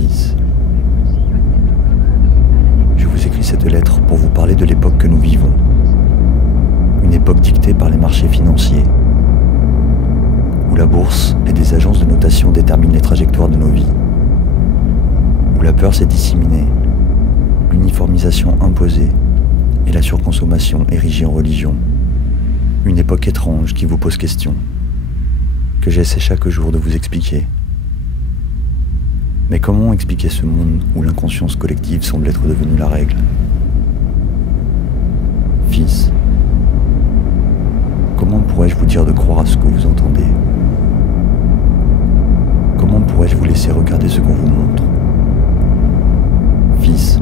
Fils, je vous écris cette lettre pour vous parler de l'époque que nous vivons. Une époque dictée par les marchés financiers, où la bourse et des agences de notation déterminent les trajectoires de nos vies, où la peur s'est disséminée, l'uniformisation imposée et la surconsommation érigée en religion. Une époque étrange qui vous pose question, que j'essaie chaque jour de vous expliquer. Mais comment expliquer ce monde où l'inconscience collective semble être devenue la règle? Fils, comment pourrais-je vous dire de croire à ce que vous entendez? Comment pourrais-je vous laisser regarder ce qu'on vous montre? Fils,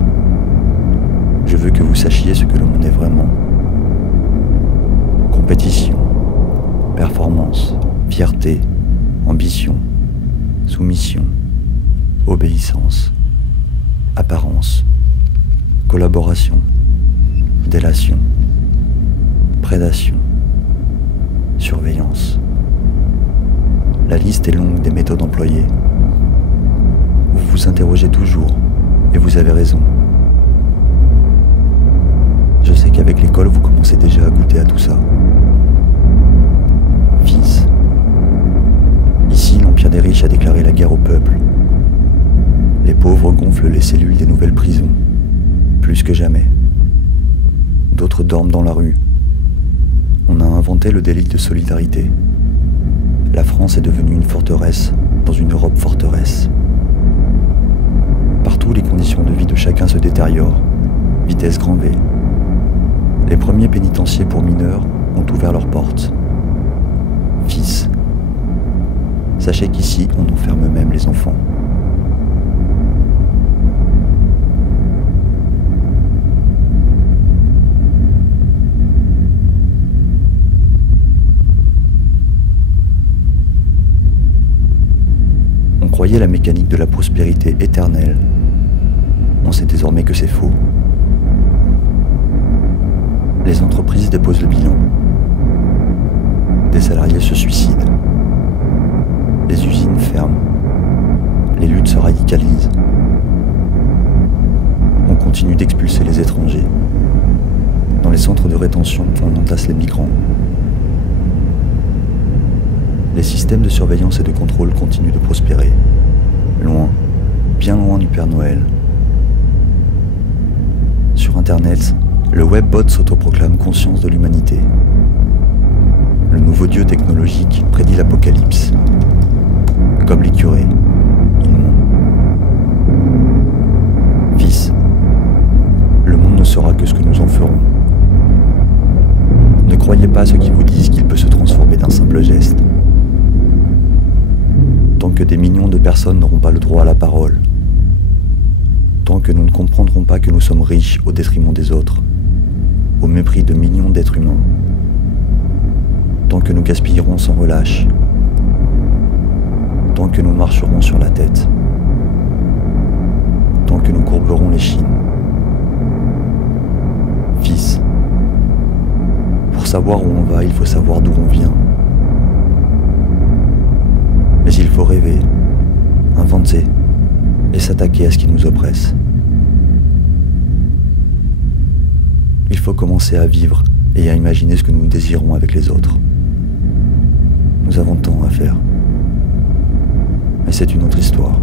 je veux que vous sachiez ce que le monde est vraiment. Compétition, performance, fierté, ambition, soumission, obéissance, apparence, collaboration, délation, prédation, surveillance. La liste est longue des méthodes employées. Vous vous interrogez toujours, et vous avez raison. Je sais qu'avec l'école, vous commencez déjà à goûter à tout ça. Fils, ici, l'Empire des riches a déclaré la guerre au peuple. Les pauvres gonflent les cellules des nouvelles prisons, plus que jamais. D'autres dorment dans la rue. On a inventé le délit de solidarité. La France est devenue une forteresse dans une Europe forteresse. Partout, les conditions de vie de chacun se détériorent. Vitesse grand V. Les premiers pénitenciers pour mineurs ont ouvert leurs portes. Fils, sachez qu'ici, on enferme même les enfants. On croyait la mécanique de la prospérité éternelle. On sait désormais que c'est faux. Les entreprises déposent le bilan. Des salariés se suicident. Les usines ferment. Les luttes se radicalisent. On continue d'expulser les étrangers. Dans les centres de rétention, on entasse les migrants. Les systèmes de surveillance et de contrôle continuent de prospérer. Loin, bien loin du Père Noël. Sur Internet, le webbot s'autoproclame conscience de l'humanité. Le nouveau dieu technologique prédit l'apocalypse. Comme les curés, ils mentent. Fils, le monde ne sera que ce que nous en ferons. Ne croyez pas à ceux qui vous disent qu'il peut se transformer d'un simple geste. Tant que des millions de personnes n'auront pas le droit à la parole, tant que nous ne comprendrons pas que nous sommes riches au détriment des autres, au mépris de millions d'êtres humains, tant que nous gaspillerons sans relâche, tant que nous marcherons sur la tête, tant que nous courberons les chines. Fils, pour savoir où on va, il faut savoir d'où on vient. Mais il faut rêver, inventer et s'attaquer à ce qui nous oppresse. Il faut commencer à vivre et à imaginer ce que nous désirons avec les autres. Nous avons tant à faire. Mais c'est une autre histoire.